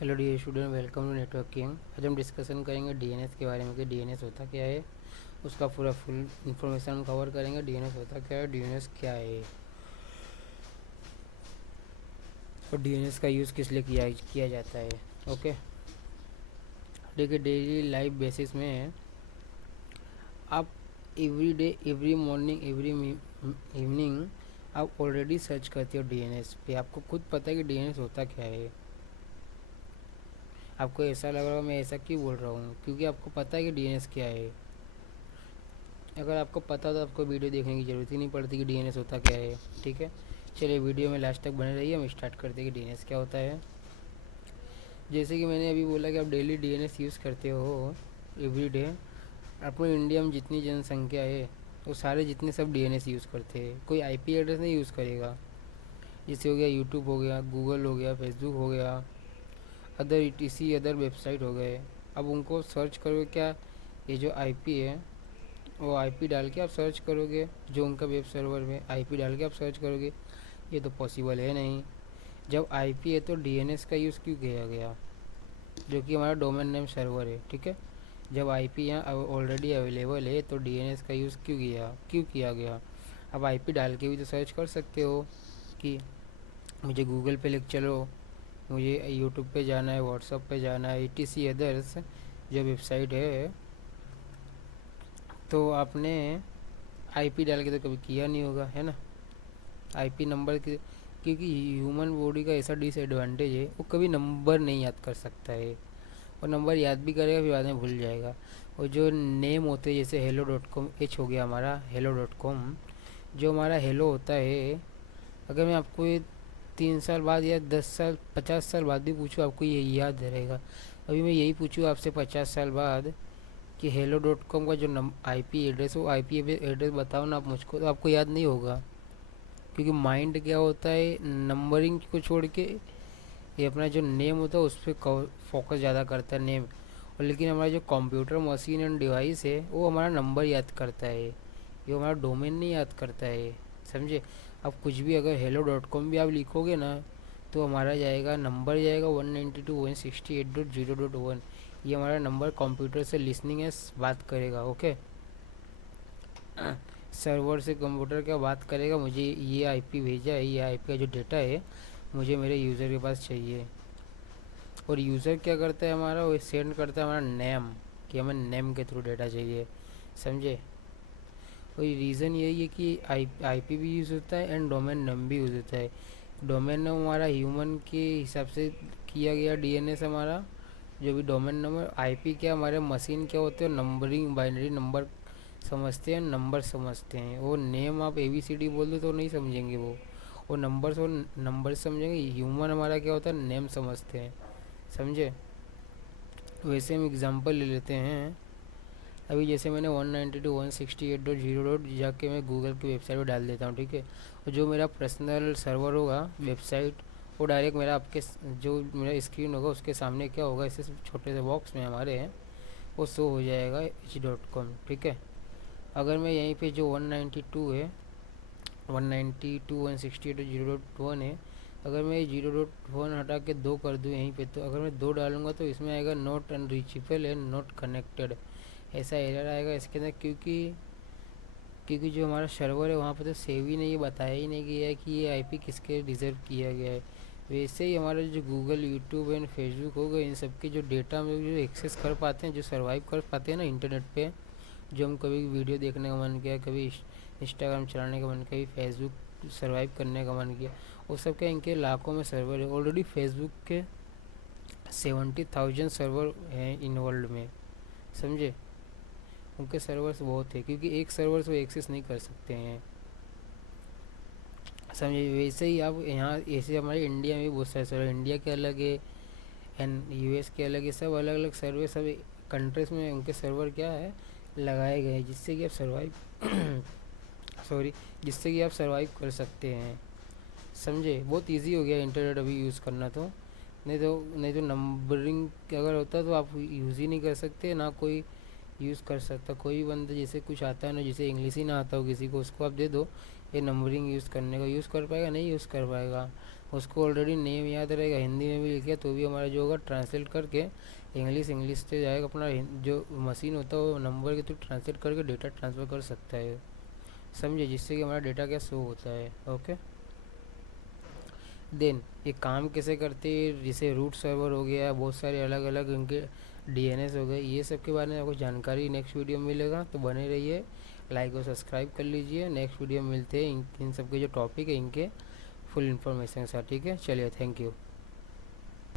Hello dear student, welcome to networking. आज हम discussion करेंगे डीएनएस के बारे में कि डीएनएस होता क्या है। उसका पूरा फुल इंफॉर्मेशन हम कवर करेंगे। डीएनएस होता क्या है, डीएनएस क्या है और डीएनएस का यूज़ किस लिए किया जाता है। ओके, देखिए डेली लाइफ बेसिस में आप every day, every morning, every evening आप ऑलरेडी सर्च करते हो डीएनएस पे। आपको खुद पता है कि डीएनएस होता क्या है। आपको ऐसा लग रहा हो मैं ऐसा क्यों बोल रहा हूँ, क्योंकि आपको पता है कि डीएनएस क्या है। अगर आपको पता तो आपको वीडियो देखने की ज़रूरत ही नहीं पड़ती कि डीएनएस होता क्या है। ठीक है, चलिए वीडियो में लास्ट तक बने रहिए। हम स्टार्ट करते हैं कि डीएनएस क्या होता है। जैसे कि मैंने अभी बोला कि आप डेली डीएनएस यूज़ करते हो एवरी डे। अपने इंडिया में जितनी जनसंख्या है वो सारे जितने सब डीएनएस यूज़ करते हैं। कोई आईपी एड्रेस नहीं यूज़ करेगा। जैसे हो गया यूट्यूब, हो गया गूगल, हो गया फेसबुक, हो गया अदर ईटीसी, अदर वेबसाइट हो गए। अब उनको सर्च करोगे क्या, ये जो आईपी है वो आईपी डाल के आप सर्च करोगे, जो उनका वेब सर्वर में आईपी डाल के आप सर्च करोगे, ये तो पॉसिबल है नहीं। जब आईपी है तो डीएनएस का यूज़ क्यों किया गया, जो कि हमारा डोमेन नेम सर्वर है। ठीक है, जब आईपी यहाँ ऑलरेडी अवेलेबल है तो डीएनएस का यूज़ क्यों किया गया। अब आईपी डाल के भी तो सर्च कर सकते हो कि मुझे गूगल पे लेके चलो, मुझे यूट्यूब पे जाना है, व्हाट्सअप पे जाना है, ईटीसी अदर्स जो वेबसाइट है। तो आपने आईपी डाल के तो कभी किया नहीं होगा, है ना। आईपी नंबर के, क्योंकि ह्यूमन बॉडी का ऐसा डिसएडवांटेज है वो कभी नंबर नहीं याद कर सकता है। और नंबर याद भी करेगा फिर बाद में भूल जाएगा। और जो नेम होते हैं जैसे हेलो डॉट कॉम, एच हो गया हमारा हेलो डॉट कॉम, जो हमारा हेलो होता है, अगर मैं आपको ये 3 साल बाद या 10 साल 50 साल बाद भी पूछूँ आपको ये याद रहेगा। अभी मैं यही पूछूँ आपसे 50 साल बाद कि हेलो डॉट कॉम का जो आईपी एड्रेस, वो आईपी एड्रेस बताओ ना आप मुझको, तो आपको याद नहीं होगा। क्योंकि माइंड क्या होता है, नंबरिंग को छोड़ के ये अपना जो नेम होता है उस पर फोकस ज़्यादा करता है, नेम। और लेकिन हमारा जो कंप्यूटर मशीन एंड डिवाइस है वो हमारा नंबर याद करता है, ये हमारा डोमेन नहीं याद करता है। समझे। अब कुछ भी अगर हेलो डॉट कॉम भी आप लिखोगे ना तो हमारा जाएगा, नंबर जाएगा 192.168.0.1। ये हमारा नंबर कंप्यूटर से लिसनिंग है, बात करेगा। ओके, सर्वर से कंप्यूटर क्या बात करेगा, मुझे ये आईपी भेजा है, ये आईपी का जो डेटा है मुझे मेरे यूज़र के पास चाहिए। और यूज़र क्या करता है हमारा, वो सेंड करता है हमारा नेम, कि हमें नेम के थ्रू डेटा चाहिए। समझे। और रीज़न यही है कि आईपी भी यूज़ होता है एंड डोमेन नेम भी यूज़ होता है। डोमेन नेम हमारा ह्यूमन के हिसाब से किया गया डीएनएस हमारा, जो भी डोमेन नंबर। आईपी क्या, हमारे मशीन क्या होते हैं, नंबरिंग बाइनरी नंबर समझते हैं, नंबर समझते हैं। वो नेम आप एबीसीडी बोल दो तो नहीं समझेंगे वो नंबर से, नंबर समझेंगे। ह्यूमन हमारा क्या होता है, नेम समझते हैं। समझे। वैसे हम एग्जांपल ले लेते हैं। अभी जैसे मैंने 192.168.0 डॉट जाके मैं गूगल की वेबसाइट पर डाल देता हूँ। ठीक है, और जो मेरा पर्सनल सर्वर होगा, वेबसाइट, वो डायरेक्ट मेरा आपके जो मेरा स्क्रीन होगा उसके सामने क्या होगा, ऐसे छोटे से बॉक्स में हमारे हैं, वो शो हो जाएगा h.com। ठीक है, अगर मैं यहीं पे जो 192 है, 192.168.0.1 है, अगर मैं 0.1 हटा के 2 कर दूँ यहीं पे, तो अगर मैं 2 डालूंगा तो इसमें आएगा not unreachable and not connected, ऐसा एरर आएगा इसके अंदर। क्योंकि जो हमारा सर्वर है वहाँ पे तो सेव ही नहीं, बताया ही नहीं गया है कि ये आईपी किसके रिजर्व किया गया है। वैसे ही हमारा जो गूगल, यूट्यूब एंड फेसबुक हो गए, इन सब के जो डेटा में जो एक्सेस कर पाते हैं, जो सर्वाइव कर पाते हैं ना इंटरनेट पे, जो हम कभी वीडियो देखने का मन किया, कभी इंस्टाग्राम चलाने का मन किया, कभी फेसबुक सर्वाइव करने का मन किया, वो सब के इनके लाखों में सर्वर है। ऑलरेडी फेसबुक के 70,000 सर्वर हैं इन वर्ल्ड में। समझे। उनके सर्वर्स बहुत है, क्योंकि एक सर्वर से वो एक्सेस नहीं कर सकते हैं। समझे। वैसे ही आप यहाँ, ऐसे हमारे इंडिया में भी बहुत सारे सर्वर, इंडिया के अलग है एंड यूएस के अलग है, सब अलग अलग सर्वर, सब कंट्रीज में उनके सर्वर क्या है लगाए गए हैं, जिससे कि आप सर्वाइव सॉरी जिससे कि आप सर्वाइव कर सकते हैं। समझे। बहुत इजी हो गया इंटरनेट अभी यूज़ करना। तो नहीं तो नंबरिंग अगर होता तो आप यूज़ ही नहीं कर सकते, ना कोई यूज़ कर सकता। कोई बंदा जैसे कुछ आता है ना, जैसे इंग्लिश ही ना आता हो किसी को, उसको आप दे दो ये नंबरिंग यूज़ करने का, यूज़ कर पाएगा, नहीं यूज़ कर पाएगा। उसको ऑलरेडी नेम याद रहेगा, हिंदी में भी लिखे तो भी हमारा जो होगा ट्रांसलेट करके इंग्लिश से जाएगा, अपना जो मशीन होता है वो नंबर के थ्रू ट्रांसलेट करके डेटा ट्रांसफ़र कर सकता है, समझे, जिससे कि हमारा डेटा क्या शो होता है। ओके, देन ये काम कैसे करते हैं, जैसे रूट सर्वर हो गया, बहुत सारे अलग अलग इनके डीएनएस हो गए, ये सब के बारे में आपको जानकारी नेक्स्ट वीडियो में मिलेगा, तो बने रहिए, लाइक और सब्सक्राइब कर लीजिए। नेक्स्ट वीडियो में मिलते हैं इन सब के जो टॉपिक है इनके फुल इन्फॉर्मेशन के साथ, ठीक है, चलिए, थैंक यू।